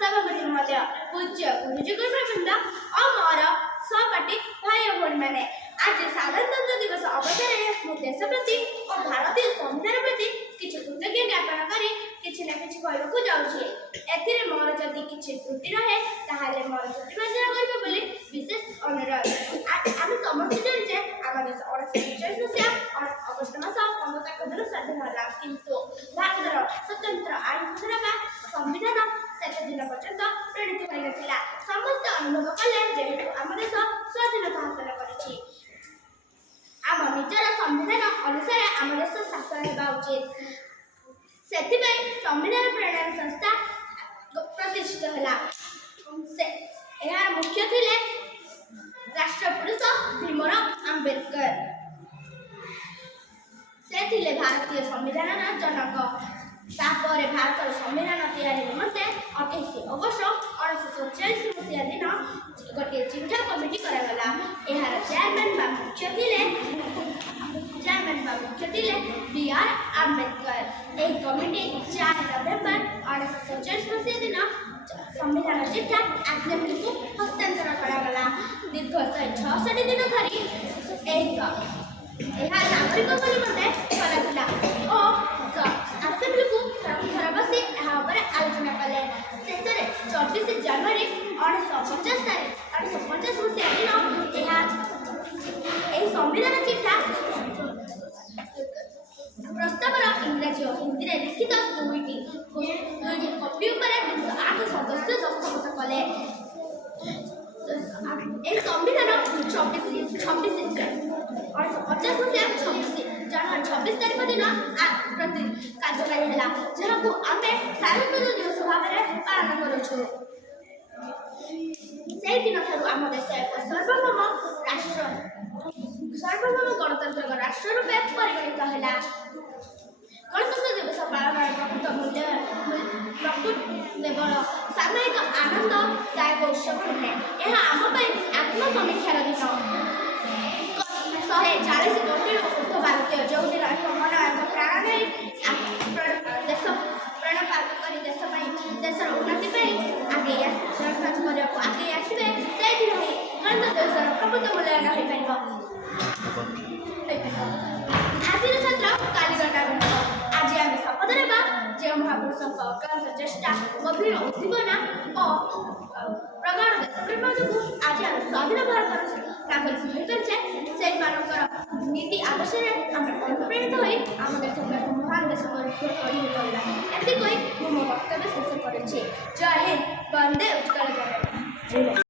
सभापति महोदय पूज्य गुरुजी गुरुवृंद और मोर सहपाठी भाई और भौणी मैंने आज साधारणतंत्र दिवस अवसर में मो देश प्रति और भारतीय संविधान प्रति किसी कृतज्ञ ज्ञापन करी किसी ना किसी कहवाक जाऊँगी एथिरे मोर जदि किसी त्रुटि रहे ताहले मोर त्रुटि मार्जन करबे बोली विशेष अनुरोध आम समस्त जानिचे आम देश 1947 मसीहा अगस्ट मास 15 तारिख दिन स्वाधीन होला किंतु भारतर स्वतंत्र आईन घोषणा बा संविधान से दिन पर्यंत प्रणीत हो नथिला समस्त अनुभव कले जेहेतु आम देश स्वाधीनता हासिल करिछि आम निजर संविधान अनुसार आम देश शासन हेबा उचित सेथिबाई संविधान प्रणयन संस्था प्रतिष्ठित होला यार मुख्य थिले राष्ट्रपुरुष भीमराव अंबेडकर से थिले भारतीय संविधान जनक तापर भारत संविधान तैयारी निमंते 28 अगस्ट 1947 मसीहा दिन गोटे चिंता कमिटी करागला यार चेयरमैन बा मुख्य थिले बी.आर. आंबेडकर एक कमिटी 4 नवेम्बर 1947 मसीहा दिन संविधान चिठा असेंबली को हस्तांतर करागला दीर्घ 166 दिन धरी नागरिक निमंते कराला और असेंबली को थर बसी आलोचना कले शेष 24 जनवरी 1950 मसीहा दिन संविधान चिठा प्रस्तावर इंग्राजी और हिंदी में लिखित दुईटी कॉपी पर 8 सदस्य दस्तखत कले संविधान 26 जनवरी 26 तारिख दिन प्रति कार्यकारी है जहाँ आम सार्वजनिक दिवस भाव में पालन करुँ से दिन आम देश एक सार्वभौम गणतांत्रिक राष्ट्र रूपे परिगणित है गणतंत्र दिवस पालन प्रकृत मूल्य केवल सामूहिक आनंददायक उत्सव नुहे यह आम आत्मसमीक्षार दिन 140 कोटी ऊर्ध भारतीय जो दिन एक मन एक प्राणदायी देश प्रणपात कर देशर उन्नति आगे आसवे से दिन ही गणतंत्र दिवस प्रकृत मूल्यांकन हो आज छात्र कालीर नागरिक आज आम शपथ नेबा जो महापुरुष अक्लांत चेष्टा गभीर उद्दीपना और प्रगाढ़ देशप्रेम जो आज आम स्वाधीन भारत नागरिक होते नीति आदर्श आम अनुप्रेरित हो आम देश को एक महान देश एति कही मो वक्तव्य शेष कर जय हिंद वंदे उत्कल।